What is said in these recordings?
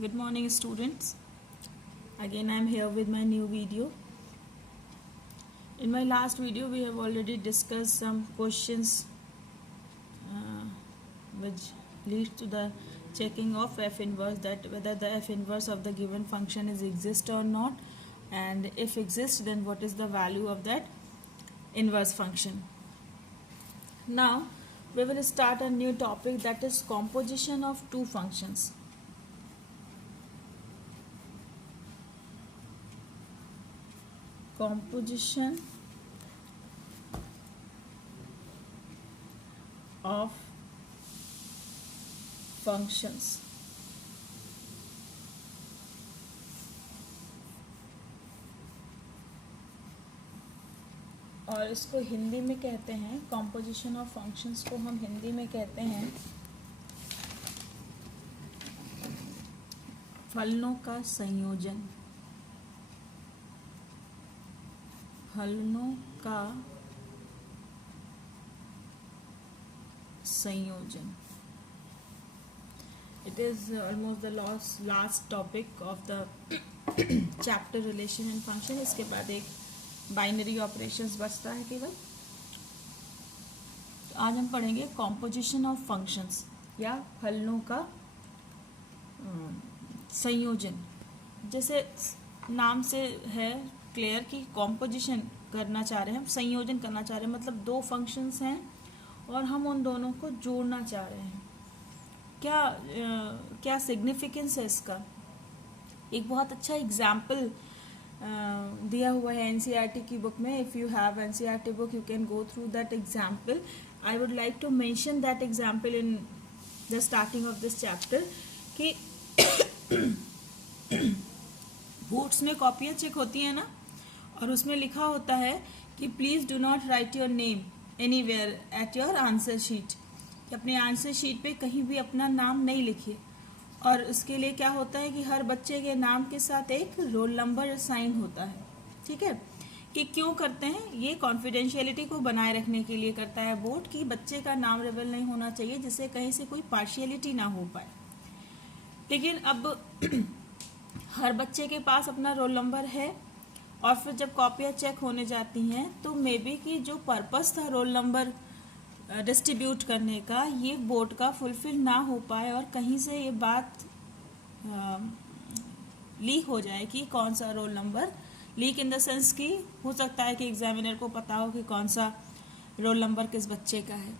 Good morning, students. Again, I am here with my new video. In my last video, we have already discussed some questions which lead to the checking of f inverse, that whether the f inverse of the given function is exist or not, and if exists, then what is the value of that inverse function. Now, we will start a new topic, that is composition of two functions. Composition of functions. और इसको हिंदी में कहते हैं, composition of functions को हम हिंदी में कहते हैं फलनों का संयोजन। फलनों का संयोजन। It is almost the last topic of the chapter relation and function. इसके बाद एक बाइनरी ऑपरेशंस बचता है केवल। तो आज हम पढ़ेंगे कॉम्पोजिशन ऑफ फंक्शंस या फलनों का संयोजन। जैसे नाम से है क्लियर कि कॉम्पोजिशन करना चाह रहे हैं, हम संयोजन करना चाह रहे हैं, मतलब दो फंक्शंस हैं और हम उन दोनों को जोड़ना चाह रहे हैं। क्या सिग्निफिकेंस है इसका? एक बहुत अच्छा एग्जाम्पल दिया हुआ है एनसीईआरटी की बुक में। If you have NCERT book you can go through that example. I would like to mention that example in the starting of this chapter कि बोर्ड्स में कॉपियाँ चेक होती हैं ना, और उसमें लिखा होता है कि please do not right your name anywhere at your answer sheet, कि अपने आंसर शीट पे कहीं भी अपना नाम नहीं लिखिए। और उसके लिए क्या होता है कि हर बच्चे के नाम के साथ एक रोल नंबर साइन होता है। ठीक है, कि क्यों करते हैं? ये कॉन्फिडेंशियलिटी को बनाए रखने के लिए करता है बोर्ड, कि बच्चे का नाम रिवील नहीं होना चाहिए जिससे कहीं से कोई पार्शियलिटी ना हो पाए। लेकिन अब हर बच्चे के पास अपना रोल नंबर है, और फिर जब कॉपियाँ चेक होने जाती हैं तो मे बी कि जो पर्पस था रोल नंबर डिस्ट्रीब्यूट करने का, ये बोर्ड का फुलफिल ना हो पाए और कहीं से ये बात लीक हो जाए कि कौन सा roll number, leak in the sense कि हो सकता है कि एग्जामिनर को पता हो कि कौन सा रोल नंबर किस बच्चे का है।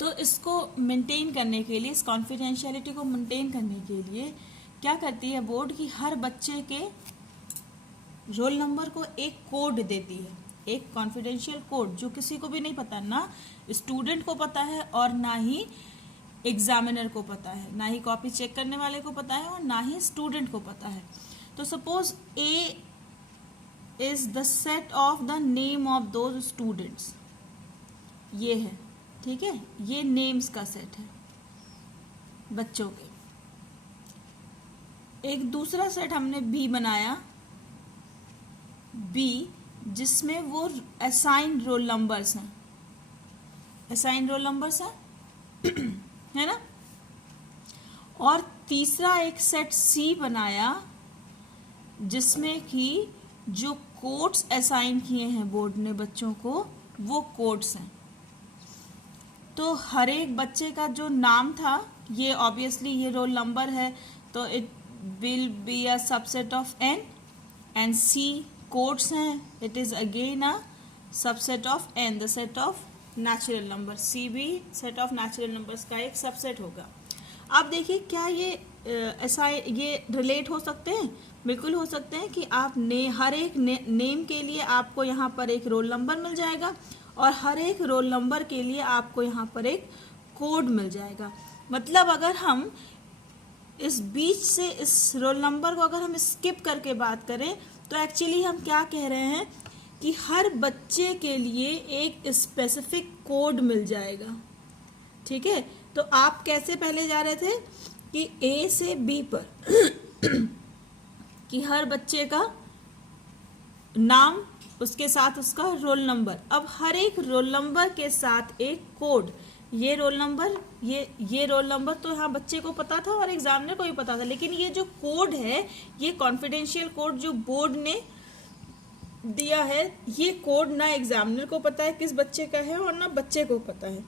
तो इसको मेंटेन करने के लिए, इस कॉन्फिडेंशियलिटी को मेंटेन करने के लिए क्या करती है बोर्ड कि हर बच्चे के रोल नंबर को एक कोड देती है, एक कॉन्फिडेंशियल कोड जो किसी को भी नहीं पता, ना स्टूडेंट को पता है और ना ही एग्जामिनर को पता है, ना ही कॉपी चेक करने वाले को पता है और ना ही स्टूडेंट को पता है। तो suppose A is the set of the name of those students, ये है, ठीक है, ये नेम्स का सेट है बच्चों के। एक दूसरा सेट हमने बी बनाया, बी, जिसमें वो असाइन रोल नंबर्स हैं, असाइन रोल नंबर्स हैं है ना। और तीसरा एक सेट सी बनाया जिसमें कि जो कोड्स असाइन किए हैं बोर्ड ने बच्चों को, वो कोड्स हैं। तो हर एक बच्चे का जो नाम था, ये ऑब्वियसली ये रोल नंबर है, तो it will be a subset of N, and C codes हैं, it is again a subset of N, the set of natural number. C भी सेट ऑफ नेचुरल नंबर्स का एक सबसेट होगा। अब देखिए क्या ये ऐसा ये रिलेट हो सकते हैं? बिल्कुल हो सकते हैं कि आप हर एक नेम के लिए आपको यहाँ पर एक रोल नंबर मिल जाएगा और हर एक रोल नंबर के लिए आपको यहाँ पर एक कोड मिल जाएगा। मतलब अगर हम इस बीच से इस रोल नंबर को अगर हम स्किप करके बात करें तो एक्चुअली हम क्या कह रहे हैं कि हर बच्चे के लिए एक स्पेसिफिक कोड मिल जाएगा। ठीक है, तो आप कैसे पहले जा रहे थे कि ए से बी पर कि हर बच्चे का नाम, उसके साथ उसका रोल नंबर। अब हर एक रोल नंबर के साथ एक कोड, ये रोल नंबर, ये रोल नंबर तो यहाँ बच्चे को पता था और एग्जामिनर को भी पता था, लेकिन ये जो कोड है, ये कॉन्फिडेंशियल कोड जो बोर्ड ने दिया है, ये कोड ना एग्जामिनर को पता है किस बच्चे का है और ना बच्चे को पता है।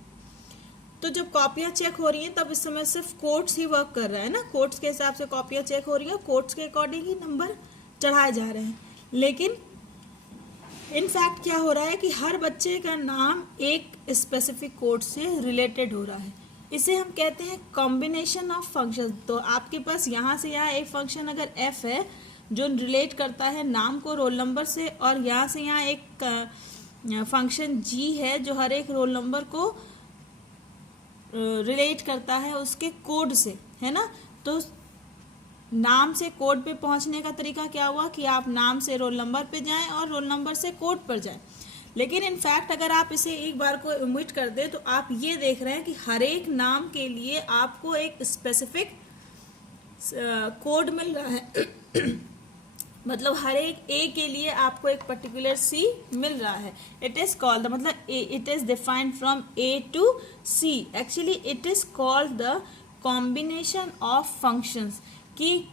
तो जब कॉपियाँ चेक हो रही हैं तब इस समय सिर्फ कोड्स ही वर्क कर रहा है ना, कोड्स के हिसाब से कॉपियाँ चेक हो रही हैं, कोड्स के अकॉर्डिंग ही नंबर चढ़ाए जा रहे हैं। लेकिन इनफैक्ट क्या हो रहा है कि हर बच्चे का नाम एक स्पेसिफिक कोड से रिलेटेड हो रहा है। इसे हम कहते हैं कॉम्बिनेशन ऑफ फंक्शन। तो आपके पास यहाँ से यहाँ एक फंक्शन अगर एफ है जो रिलेट करता है नाम को रोल नंबर से, और यहाँ से यहाँ एक फंक्शन जी है जो हर एक रोल नंबर को रिलेट करता है उसके कोड से, है ना। तो नाम से कोड पे पहुंचने का तरीका क्या हुआ कि आप नाम से रोल नंबर पे जाएं और रोल नंबर से कोड पर जाएं। लेकिन इनफैक्ट अगर आप इसे एक बार को ओमिट कर दें तो आप ये देख रहे हैं कि हर एक नाम के लिए आपको एक स्पेसिफिक कोड मिल रहा है मतलब हर एक ए के लिए आपको एक पर्टिकुलर सी मिल रहा है। इट इज कॉल्ड मतलब it is defined from A to C. Actually it is called the combination of functions, कि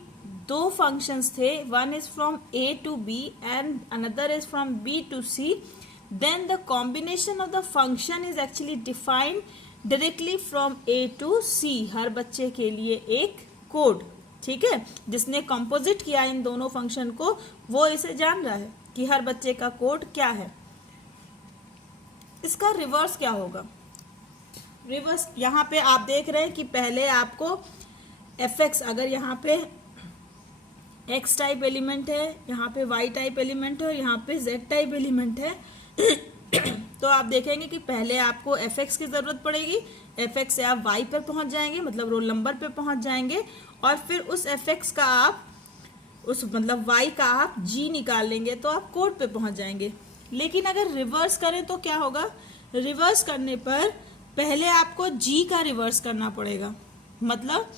दो फंक्शंस थे, one is from A to B and another is from B to C, then the combination of the function is actually defined directly from A to C. हर बच्चे के लिए एक code, ठीक है, जिसने कंपोजिट किया इन दोनों फंक्शन को वो इसे जान रहा है कि हर बच्चे का कोड क्या है। इसका रिवर्स क्या होगा? रिवर्स यहाँ पे आप देख रहे हैं कि पहले आपको fx, अगर यहाँ पे x टाइप एलिमेंट है, यहाँ पे y टाइप एलिमेंट है और यहाँ पे z टाइप एलिमेंट है तो आप देखेंगे कि पहले आपको fx की ज़रूरत पड़ेगी, fx से आप y पर पहुँच जाएंगे, मतलब रोल नंबर पे पहुँच जाएंगे, और फिर उस fx का आप उस मतलब y का आप g निकाल लेंगे तो आप कोड पे पहुँच जाएंगे। लेकिन अगर रिवर्स करें तो क्या होगा? रिवर्स करने पर पहले आपको g का रिवर्स करना पड़ेगा, मतलब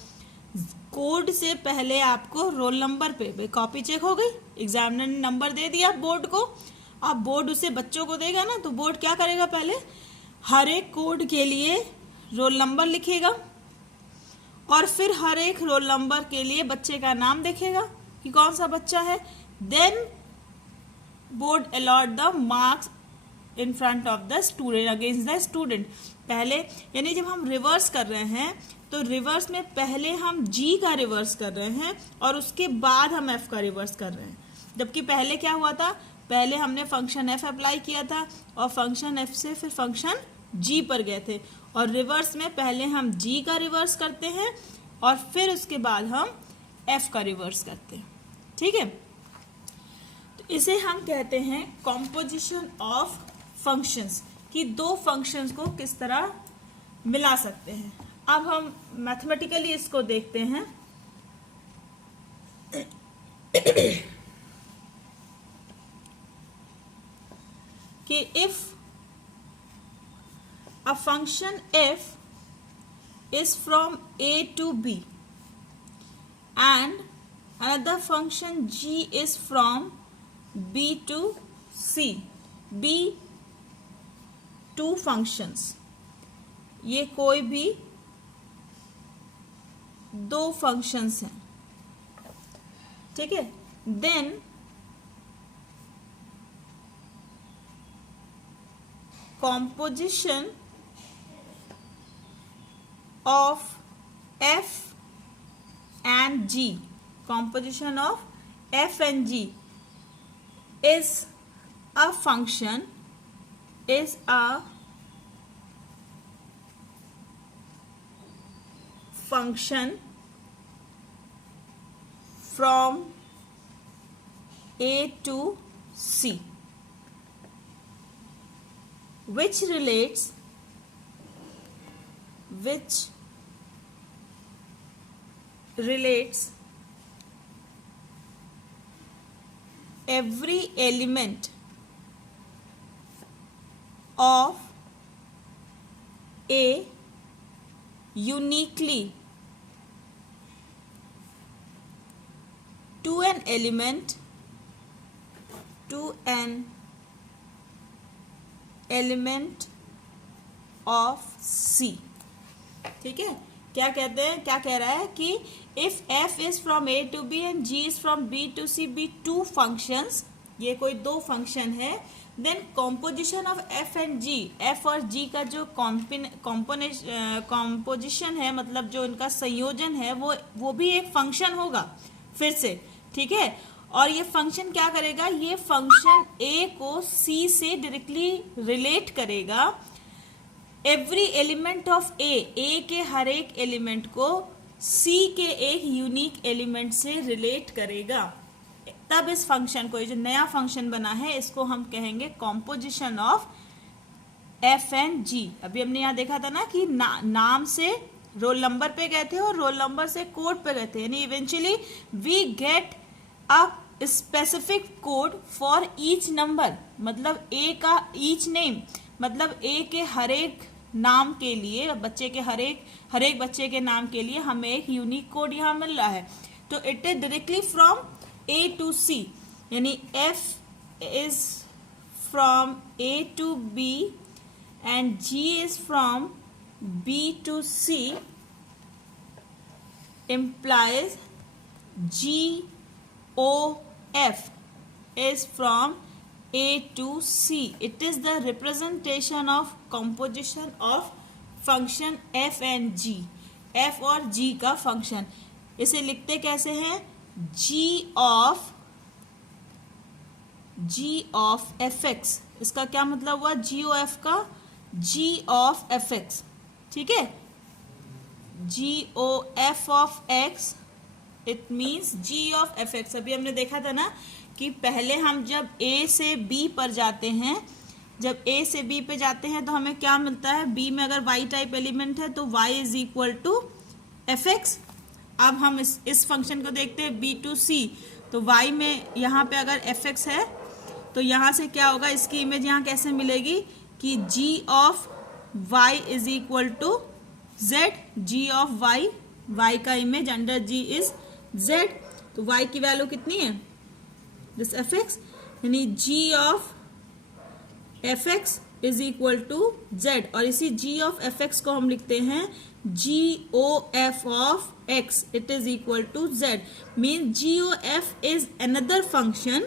कोड से पहले आपको रोल नंबर पे कॉपी चेक हो गई, एग्जामिनर ने नंबर दे दिया बोर्ड को, अब बोर्ड उसे बच्चों को देगा ना, तो बोर्ड क्या करेगा? पहले हर एक कोड के लिए रोल नंबर लिखेगा और फिर हर एक रोल नंबर के लिए बच्चे का नाम देखेगा कि कौन सा बच्चा है। Then board allot the marks in front of the student against the student. पहले यानी जब हम रिवर्स कर रहे हैं तो रिवर्स में पहले हम जी का रिवर्स कर रहे हैं और उसके बाद हम एफ का रिवर्स कर रहे हैं। जबकि पहले क्या हुआ था? पहले हमने फंक्शन एफ अप्लाई किया था और फंक्शन एफ से फिर फंक्शन जी पर गए थे, और रिवर्स में पहले हम जी का रिवर्स करते हैं और फिर उसके बाद हम एफ का रिवर्स करते हैं, ठीक है। तो इसे हम कहते हैं कॉम्पोजिशन ऑफ फंक्शंस, कि दो फंक्शंस को किस तरह मिला सकते हैं। अब हम मैथमेटिकली इसको देखते हैं कि if a function f is from a to b and another function g is from b to c, b two functions, ये कोई भी दो फंक्शंस हैं, ठीक है। Then composition of f and g, composition of f and g is a function, is a function from a to c, which relates every element of a uniquely to an element of C. ठीक है, क्या कहते हैं, क्या कह रहा है कि if f is from a to b and g is from b to c be two functions, ये कोई दो फंक्शन है, then composition of f and g, f और g का जो कॉम्पोजिशन है, मतलब जो इनका संयोजन है, वो भी एक फंक्शन होगा फिर से। ठीक है, और ये फंक्शन क्या करेगा, ये फंक्शन a को c से डायरेक्टली रिलेट करेगा। एवरी एलिमेंट ऑफ ए के हर एक एलिमेंट को c के एक यूनिक एलिमेंट से रिलेट करेगा। तब इस फंक्शन को, ये जो नया फंक्शन बना है, इसको हम कहेंगे composition of f and g। अभी हमने यहाँ देखा था ना कि नाम से रोल नंबर पे गए थे और रोल नंबर से कोड पे गए थे, यानी eventually we get a specific code for each number, मतलब a का ईच नेम, मतलब a के हर एक नाम के लिए, बच्चे के हर एक बच्चे के नाम के लिए हमें एक यूनिक कोड यहाँ मिल रहा है। तो it is directly from a to c, यानी f is from a to b and g is from b to c, implies GOF is from A to C. It is the representation of composition of function f and g, f और g का function. इसे लिखते कैसे हैं, g of fx। इसका क्या मतलब हुआ, GOF का g of fx। ठीक है, GOF of x it means g of fx। अभी हमने देखा था ना कि पहले हम जब a से b पर जाते हैं, जब a से b पे जाते हैं तो हमें क्या मिलता है, b में अगर y टाइप एलिमेंट है तो y is equal to fx। अब हम इस फंक्शन को देखते हैं b टू c, तो y में यहाँ पे अगर fx है तो यहाँ से क्या होगा, इसकी इमेज यहाँ कैसे मिलेगी कि g of y is equal to z, g of y का image under g is z, तो y की वैल्यू कितनी है, दिस fx, यानी g of fx is equal to z, और इसी g of fx को हम लिखते हैं GOF of x, it is equal to z, mean GOF is another function,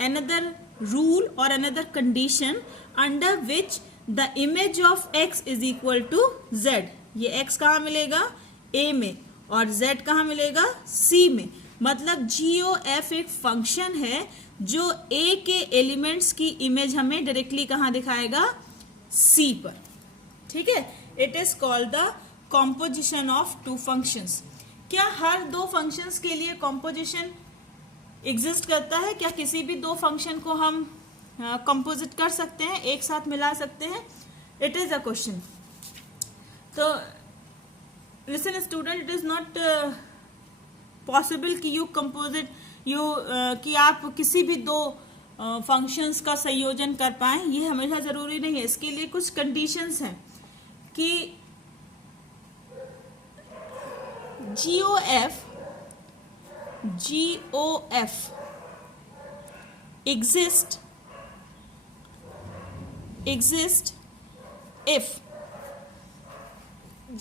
another rule और another condition under which the image of x is equal to z। ये x कहाँ मिलेगा, a में, और z कहाँ मिलेगा, c में। मतलब GOF एक फंक्शन है जो a के एलिमेंट्स की इमेज हमें डायरेक्टली कहाँ दिखाएगा, c पर। ठीक है, it is called the composition of two functions. क्या हर दो फंक्शंस के लिए कॉम्पोजिशन एग्जिस्ट करता है, क्या किसी भी दो फंक्शन को हम कंपोजिट कर सकते हैं, एक साथ मिला सकते हैं, इट इज अ क्वेश्चन। तो listen student, it is not possible कि यू कंपोजिट कि आप किसी भी दो फंक्शंस का संयोजन कर पाएं, ये हमेशा जरूरी नहीं है। इसके लिए कुछ कंडीशंस हैं कि GOF exist if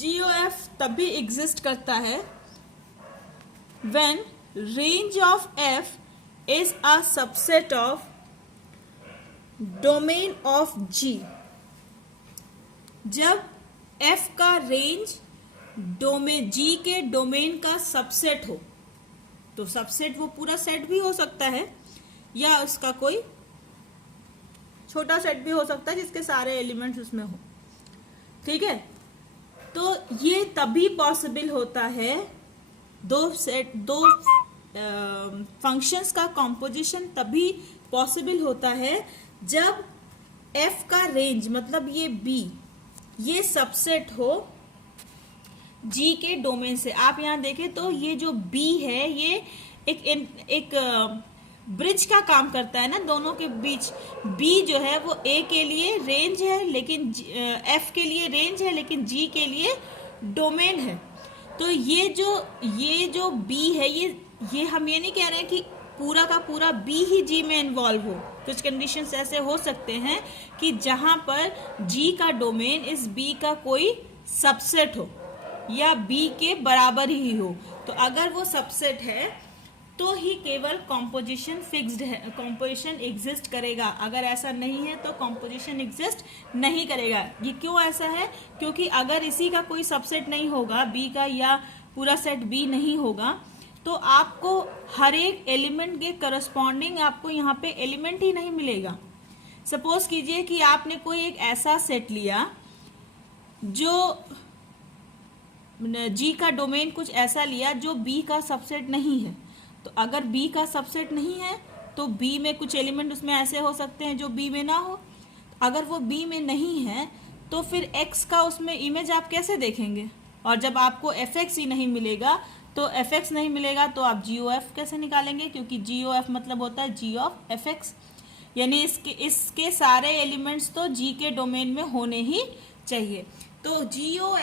GOF तभी एग्जिस्ट करता है when range of f is a subset of domain of G। जब f का रेंज डोमेन G के डोमेन का सबसेट हो, तो सबसेट वो पूरा सेट भी हो सकता है या उसका कोई छोटा सेट भी हो सकता है जिसके सारे एलिमेंट्स उसमें हो। ठीक है, तो ये तभी पॉसिबल होता है, दो फंक्शंस का कॉम्पोजिशन तभी पॉसिबल होता है जब f का रेंज, मतलब ये b, ये सबसेट हो g के डोमेन से। आप यहाँ देखें तो ये जो b है ये एक ब्रिज का काम करता है ना दोनों के बीच। b जो है वो a के लिए रेंज है, लेकिन f के लिए रेंज है, लेकिन g के लिए डोमेन है। तो ये जो b है, ये हम ये नहीं कह रहे हैं कि पूरा का पूरा बी ही जी में इन्वॉल्व हो। कुछ कंडीशंस ऐसे हो सकते हैं कि जहां पर जी का डोमेन इस बी का कोई सबसेट हो या बी के बराबर ही हो। तो अगर वो सबसेट है तो ही केवल कॉम्पोजिशन फिक्स्ड है, कॉम्पोजिशन एग्जिस्ट करेगा। अगर ऐसा नहीं है तो कॉम्पोजिशन एग्जिस्ट नहीं करेगा। ये क्यों ऐसा है? क्योंकि अगर इसी का कोई सबसेट नहीं होगा बी का, या पूरा सेट बी नहीं होगा, तो आपको हर एक एलिमेंट के करस्पॉन्डिंग आपको यहाँ पे एलिमेंट ही नहीं मिलेगा। सपोज कीजिए कि आपने कोई एक ऐसा सेट लिया जो जी का डोमेन कुछ ऐसा लिया जो बी का सबसेट नहीं है। तो अगर बी का सबसेट नहीं है तो बी में कुछ एलिमेंट उसमें ऐसे हो सकते हैं जो बी में ना हो। अगर वो बी में नहीं है तो फिर एक्स का उसमें इमेज आप कैसे देखेंगे? और जब आपको एफ एक्स ही नहीं मिलेगा तो एफ एक्स नहीं मिलेगा तो आप जी ओ एफ कैसे निकालेंगे? क्योंकि जी ओ एफ मतलब होता है जी ऑफ एफ एक्स, यानी इसके सारे एलिमेंट्स तो जी के डोमेन में होने ही चाहिए। तो जी ओ